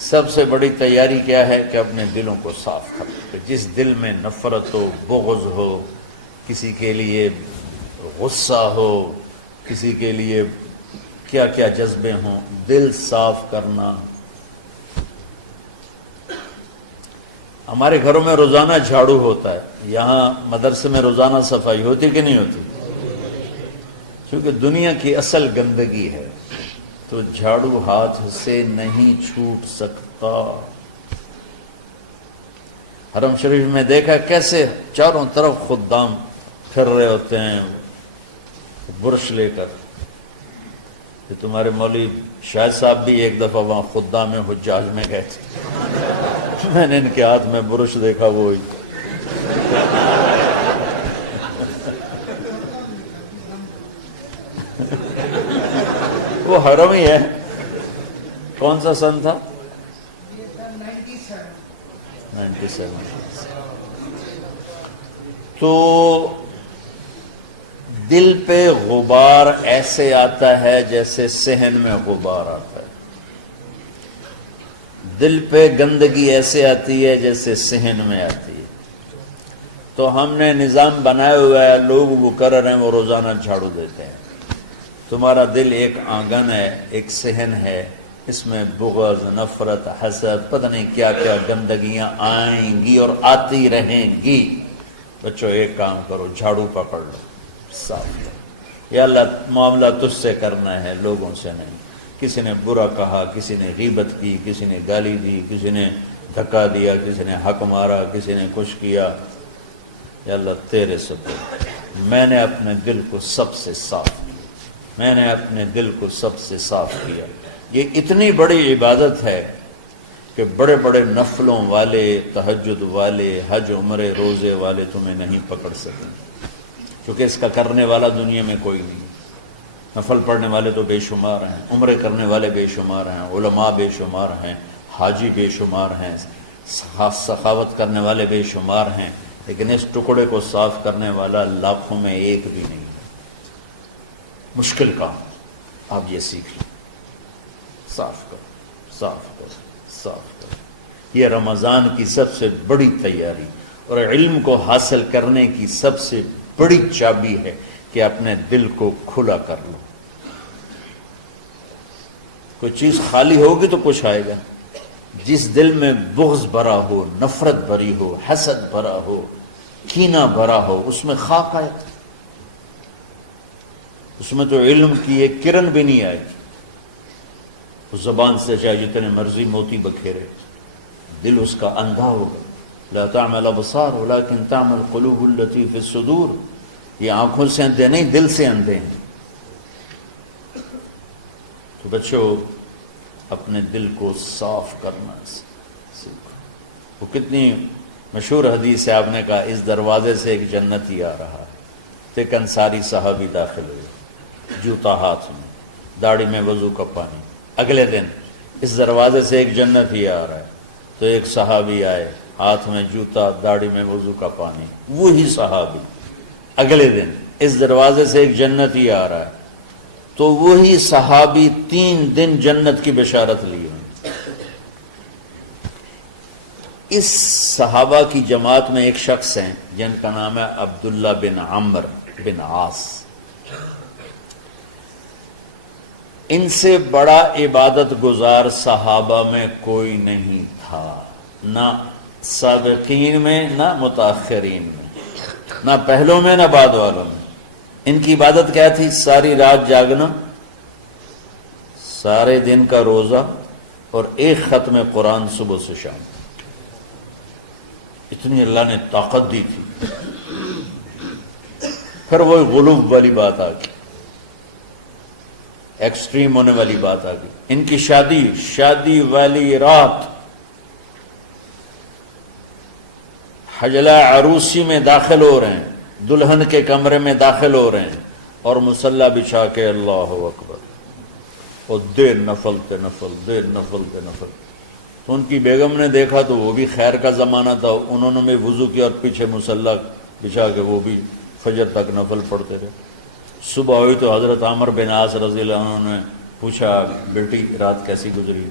سب سے بڑی تیاری کیا ہے کہ اپنے دلوں کو صاف کر لو. جس دل میں نفرت ہو، بغض ہو، کسی کے لیے غصہ ہو، کسی کے لیے کیا کیا جذبے ہوں، دل صاف کرنا. ہمارے گھروں میں روزانہ جھاڑو ہوتا ہے، یہاں مدرسے میں روزانہ صفائی ہوتی کہ نہیں ہوتی؟ کیونکہ دنیا کی اصل گندگی ہے تو جھاڑو ہاتھ سے نہیں چھوٹ سکتا. حرم شریف میں دیکھا کیسے چاروں طرف خدام پھر رہے ہوتے ہیں برش لے کر. کہ تمہارے مولوی شاہد صاحب بھی ایک دفعہ وہاں خدام حجاج میں گئے تھے، میں نے ان کے ہاتھ میں برش دیکھا وہی. وہ حرم ہی ہے. کون سا سن تھا؟ 97. تو دل پہ غبار ایسے آتا ہے جیسے صحن میں غبار آتا ہے. دل پہ گندگی ایسے آتی ہے جیسے صحن میں آتی ہے. تو ہم نے نظام بنایا ہوا ہے، لوگ وہ کر رہے ہیں، وہ روزانہ جھاڑو دیتے ہیں. تمہارا دل ایک آنگن ہے، ایک صحن ہے، اس میں بغض، نفرت، حسد، پتہ نہیں کیا کیا گندگیاں آئیں گی اور آتی رہیں گی. بچوں ایک کام کرو، جھاڑو پکڑ لو، صاف کرو. یا اللہ معاملہ تجھ سے کرنا ہے، لوگوں سے نہیں. کسی نے برا کہا، کسی نے غیبت کی، کسی نے گالی دی، کسی نے دھکا دیا، کسی نے حق مارا، کسی نے کچھ کیا. یا اللہ تیرے سپرد میں نے اپنے دل کو سب سے صاف کیا، میں نے اپنے دل کو سب سے صاف کیا. یہ اتنی بڑی عبادت ہے کہ بڑے بڑے نفلوں والے، تہجد والے، حج عمرے روزے والے تمہیں نہیں پکڑ سکیں، کیونکہ اس کا کرنے والا دنیا میں کوئی نہیں. نفل پڑھنے والے تو بے شمار ہیں، عمرے کرنے والے بے شمار ہیں، علماء بے شمار ہیں، حاجی بے شمار ہیں، سخاوت کرنے والے بے شمار ہیں، لیکن اس ٹکڑے کو صاف کرنے والا لاکھوں میں ایک بھی نہیں. مشکل کام، آپ یہ سیکھ لیں. صاف کرو، صاف کرو، صاف کرو. یہ رمضان کی سب سے بڑی تیاری اور علم کو حاصل کرنے کی سب سے بڑی چابی ہے کہ اپنے دل کو کھلا کر لو. کوئی چیز خالی ہوگی تو کچھ آئے گا. جس دل میں بغض بھرا ہو، نفرت بھری ہو، حسد بھرا ہو، کینہ بھرا ہو، اس میں خاک آئے، اس میں تو علم کی ایک کرن بھی نہیں آئے گی. اس زبان سے چاہے جتنے مرضی موتی بکھیرے، دل اس کا اندھا ہوگا. لا تعمل ابصار ولكن تعمل قلوب التي في الصدور. یہ آنکھوں سے اندھے نہیں، دل سے اندھے ہیں. تو بچوں اپنے دل کو صاف کرنا سیکھو. وہ کتنی مشہور حدیث ہے، آپ نے کہا اس دروازے سے ایک جنتی آ رہا ہے. تو ایک انصاری صحابی داخل ہوئے، جوتا ہاتھ میں، داڑھی میں وضو کا پانی. اگلے دن اس دروازے سے ایک جنتی آ رہا ہے، تو ایک صحابی آئے، ہاتھ میں جوتا، داڑھی میں وضو کا پانی. وہی صحابی اگلے دن اس دروازے سے ایک جنتی آ رہا ہے، تو وہی صحابی 3 دن جنت کی بشارت لیے. اس صحابہ کی جماعت میں ایک شخص ہیں جن کا نام ہے عبداللہ بن عمرو بن عاص. ان سے بڑا عبادت گزار صحابہ میں کوئی نہیں تھا، نہ سابقین میں، نہ متاخرین میں، نہ پہلوں میں، نہ بعد والوں میں. ان کی عبادت کیا تھی؟ ساری رات جاگنا، سارے دن کا روزہ، اور ایک ختم قرآن صبح سے شام. اتنی اللہ نے طاقت دی تھی. پھر وہ غلوب والی بات آ گئی، ایکسٹریم ہونے والی بات آ گئی. ان کی شادی والی رات حجلہ عروسی میں داخل ہو رہے ہیں، دلہن کے کمرے میں داخل ہو رہے ہیں، اور مصلی بچھا کے اللہ اکبر، اور دیر نفل پہ نفل، دیر نفل پہ نفل. تو ان کی بیگم نے دیکھا تو وہ بھی خیر کا زمانہ تھا، انہوں نے بھی وضو کیا اور پیچھے مصلی بچھا کے وہ بھی فجر تک نفل پڑھتے رہے. صبح ہوئی تو حضرت عمرو بن عاص رضی اللہ عنہ نے پوچھا بیٹی رات کیسی گزری؟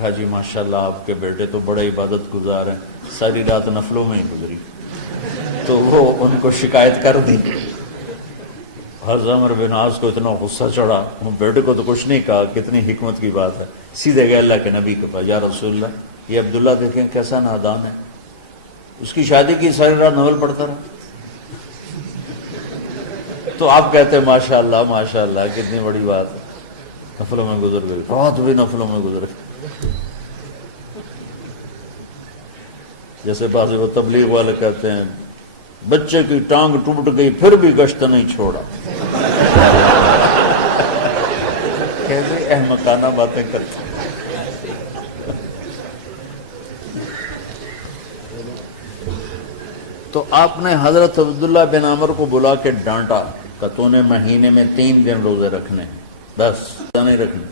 کہا جی ماشاءاللہ آپ کے بیٹے تو بڑے عبادت گزار ہیں، ساری رات نفلوں میں ہی گزری۔ تو وہ ان کو شکایت کر دی۔ حضرت عمر بن عاص کو اتنا غصہ چڑھا، وہ بیٹے کو تو کچھ نہیں کہا، کتنی حکمت کی بات ہے، سیدھے گئے اللہ کے نبی کے پاس، یا رسول اللہ یہ عبداللہ دیکھیں کیسا نادان ہے، اس کی شادی کی ساری رات نفل پڑھتا رہا۔ تو آپ کہتے ہیں ماشاءاللہ ماشاءاللہ کتنی بڑی بات ہے، نفلوں میں گزر گئی، رات بھی نفلوں میں گزر گئی۔ جیسے بعض وہ تبلیغ والے کہتے ہیں بچے کی ٹانگ ٹوٹ گئی پھر بھی گشت نہیں چھوڑا۔ کیسے احمقانہ باتیں کرتے ہیں۔ تو آپ نے حضرت عبداللہ بن عمر کو بلا کے ڈانٹا کہ تو نے مہینے میں 3 دن روزے رکھنے ہیں، بس نہیں رکھنے،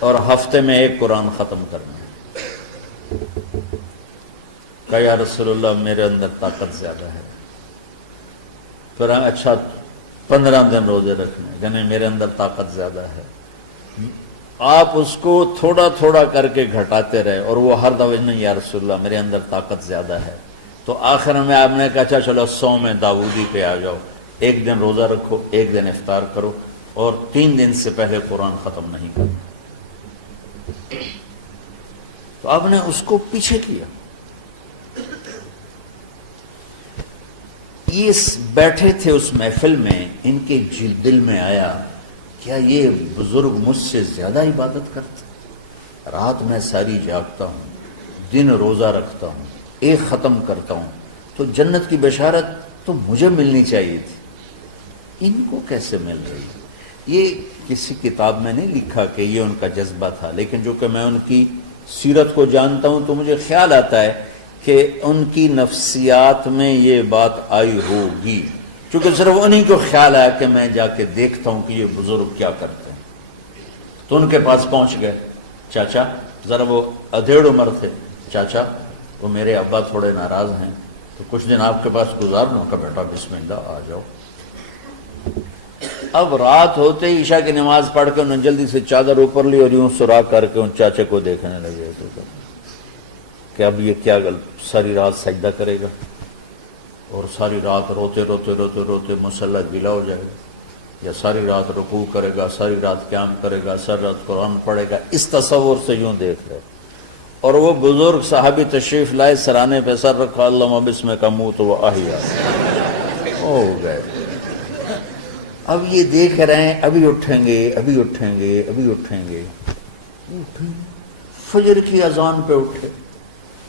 اور ہفتے میں 1 قرآن ختم کرنا ہے۔ کہا یا رسول اللہ میرے اندر طاقت زیادہ ہے۔ پھر اچھا 15 دن روزے رکھنے، یعنی میرے اندر طاقت زیادہ ہے۔ آپ اس کو تھوڑا تھوڑا کر کے گھٹاتے رہے، اور وہ ہر دفعہ نہیں یا رسول اللہ میرے اندر طاقت زیادہ ہے۔ تو آخر میں آپ نے کہا اچھا چلو 100 میں داؤدی پہ آ جاؤ، 1 دن روزہ رکھو، 1 دن افطار کرو، اور 3 دن سے پہلے قرآن ختم نہیں کرنا۔ تو آپ نے اس کو پیچھے کیا۔ یہ بیٹھے تھے اس محفل میں، ان کے دل میں آیا کیا یہ بزرگ مجھ سے زیادہ عبادت کرتے؟ رات میں ساری جاگتا ہوں، دن روزہ رکھتا ہوں، 1 ختم کرتا ہوں، تو جنت کی بشارت تو مجھے ملنی چاہیے تھی، ان کو کیسے مل رہی؟ یہ کسی کتاب میں نہیں لکھا کہ یہ ان کا جذبہ تھا، لیکن جو کہ میں ان کی سیرت کو جانتا ہوں تو مجھے خیال آتا ہے کہ ان کی نفسیات میں یہ بات آئی ہوگی، چونکہ صرف انہی کو خیال آیا کہ میں جا کے دیکھتا ہوں کہ یہ بزرگ کیا کرتے ہیں۔ تو ان کے پاس پہنچ گئے، چاچا ذرا، وہ ادھیڑ عمر تھے، چاچا وہ میرے ابا تھوڑے ناراض ہیں تو کچھ دن آپ کے پاس گزار لوں۔ کا بیٹا بسم اللہ آ جاؤ۔ اب رات ہوتے ہی عشاء کی نماز پڑھ کے انہوں نے جلدی سے چادر اوپر لی اور یوں سراغ کر کے ان چاچے کو دیکھنے لگے کہ اب یہ کیا ساری رات سجدہ کرے گا، اور ساری رات روتے روتے روتے روتے مصلی گیلا ہو جائے گا، یا ساری رات رکوع کرے گا، ساری رات قیام کرے گا، ساری رات قرآن پڑھے گا۔ اس تصور سے یوں دیکھ رہے، اور وہ بزرگ صحابی تشریف لائے، سرانے پہ سر رکھا، اللہم بسمک اموت و احیا، ہو گئے۔ اب یہ دیکھ رہے ہیں ابھی اٹھیں گے، ابھی اٹھیں گے، ابھی اٹھیں گے، فجر کی اذان پہ اٹھے۔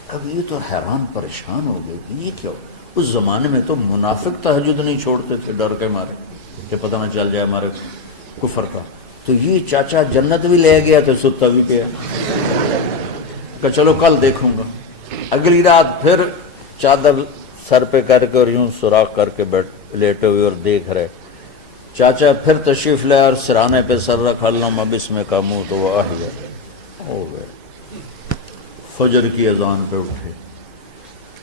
اب یہ تو حیران پریشان ہو گئے کہ یہ کیا؟ اس زمانے میں تو منافق تہجد نہیں چھوڑتے تھے ڈر کے مارے کہ پتہ نہ چل جائے ہمارے کفر کا۔ تو یہ چاچا جنت بھی لے گیا تو ستا بھی پیا کہ چلو کل دیکھوں گا۔ اگلی رات پھر چادر سر پہ کر کے اور یوں سوراخ کر کے لیٹے ہوئے اور دیکھ رہے۔ چاچا پھر تشریف لائے اور سرانے پہ سر رکھا، اللہم بسمک اموت و احیا، ہو گئے۔ فجر کی اذان پہ اٹھے،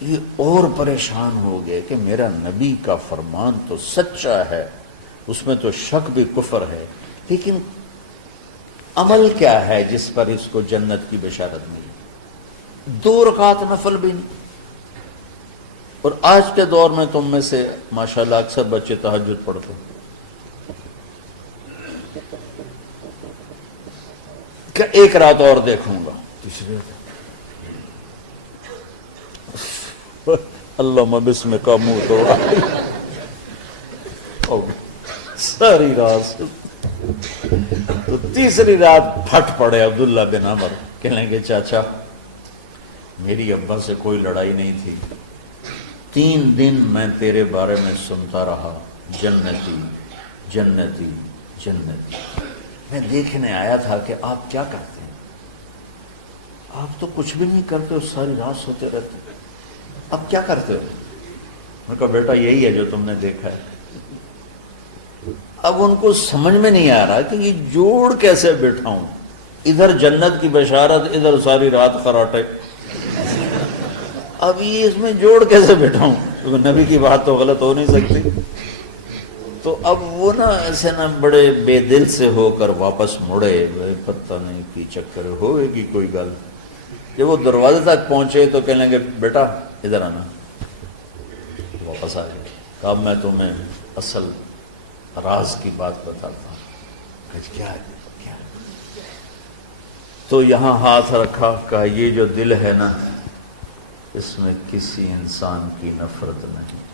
یہ اور پریشان ہو گئے کہ میرا نبی کا فرمان تو سچا ہے، اس میں تو شک بھی کفر ہے، لیکن عمل کیا ہے جس پر اس کو جنت کی بشارت ملی؟ 2 رکعت نفل بھی نہیں۔ اور آج کے دور میں تم میں سے ماشاءاللہ اکثر بچے تہجد پڑھتے ہیں کہ 1 رات اور دیکھوں گا، تیسری رات اللہم بسمک اموت و احیا، ساری رات۔ تو تیسری رات پھٹ پڑے عبداللہ بن عمر، کہنے گے چاچا میری ابا سے کوئی لڑائی نہیں تھی، 3 دن میں تیرے بارے میں سنتا رہا، جنتی جنتی جنتی۔ میں دیکھنے آیا تھا کہ آپ کیا کرتے ہیں، آپ تو کچھ بھی نہیں کرتے ہو، ساری رات سوتے رہتے، اب کیا کرتے ہو؟ میں کہا بیٹا یہی ہے جو تم نے دیکھا ہے۔ اب ان کو سمجھ میں نہیں آ رہا کہ یہ جوڑ کیسے بٹھاؤں، ادھر جنت کی بشارت، ادھر ساری رات خراٹے، اب یہ اس میں جوڑ کیسے بٹھاؤں، کیونکہ نبی کی بات تو غلط ہو نہیں سکتی۔ تو تو اب وہ نا ایسے نا بڑے بے دل سے ہو کر واپس مڑے، پتہ نہیں کی چکر ہوئے گی کوئی گل۔ جب وہ دروازے تک پہنچے تو کہنے لگے بیٹا ادھر آنا، واپس آ گئے۔ کہا میں تمہیں اصل راز کی بات بتاتا ہوں۔ کہ کیا ہے؟ کیا ہے؟ تو یہاں ہاتھ رکھا، کہا یہ جو دل ہے نا اس میں کسی انسان کی نفرت نہیں۔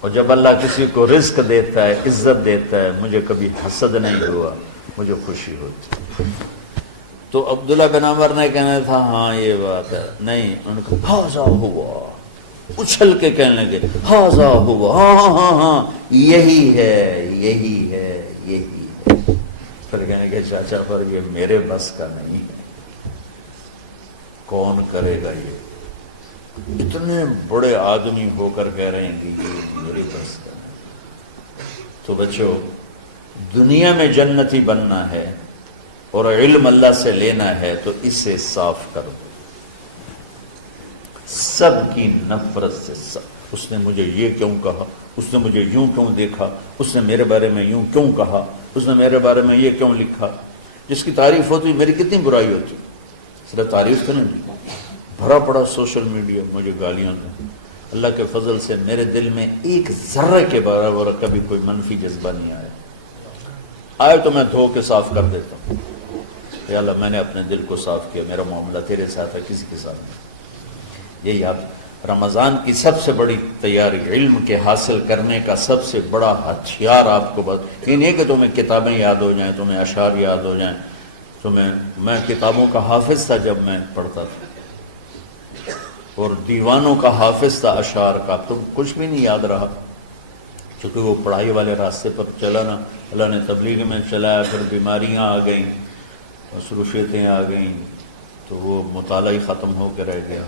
اور جب اللہ کسی کو رزق دیتا ہے، عزت دیتا ہے، مجھے کبھی حسد نہیں ہوا، مجھے خوشی ہوتی۔ تو عبداللہ بن عمر نے کہنا تھا ہاں یہ بات ہے، نہیں، ان کو ہاذا ہوا، اچھل کے کہنے لگے ہاذا ہوا، ہاں ہاں ہاں ہاں یہی ہے یہی ہے یہی ہے۔ پھر کہنے کہ چاچا پر یہ میرے بس کا نہیں ہے، کون کرے گا یہ؟ اتنے بڑے آدمی ہو کر کہہ رہے ہیں کہ یہ میرے بس کا نہیں۔ تو بچوں، دنیا میں جنتی بننا ہے اور علم اللہ سے لینا ہے تو اسے صاف کر دو، سب کی نفرت سے۔ اس نے مجھے یہ کیوں کہا، اس نے مجھے یوں کیوں دیکھا، اس نے میرے بارے میں یوں کیوں کہا، اس نے میرے بارے میں یہ کیوں لکھا۔ جس کی تعریف ہوتی میری کتنی برائی ہوتی، صرف تعریف تو نہیں، بھرا پڑا سوشل میڈیا مجھے گالیاں دیں۔ اللہ کے فضل سے میرے دل میں ایک ذرے کے برابر کبھی کوئی منفی جذبہ نہیں آیا، آئے تو میں دھو کے صاف کر دیتا ہوں۔ یا اللہ میں نے اپنے دل کو صاف کیا، میرا معاملہ تیرے ساتھ ہے، کسی کے ساتھ نہیں۔ یہی آپ رمضان کی سب سے بڑی تیاری، علم کے حاصل کرنے کا سب سے بڑا ہتھیار آپ کو بات، یہ نہیں کہ تمہیں کتابیں یاد ہو جائیں، تمہیں اشعار یاد ہو جائیں، میں کتابوں کا حافظ تھا جب میں پڑھتا تھا، اور دیوانوں کا حافظ تھا اشعار کا، تو کچھ بھی نہیں یاد رہا، چونکہ وہ پڑھائی والے راستے پر چلا نا، اللہ نے تبلیغ میں چلایا، پھر بیماریاں آ گئیں، مصروفیتیں آ گئیں، تو وہ مطالعہ ہی ختم ہو کے رہ گیا۔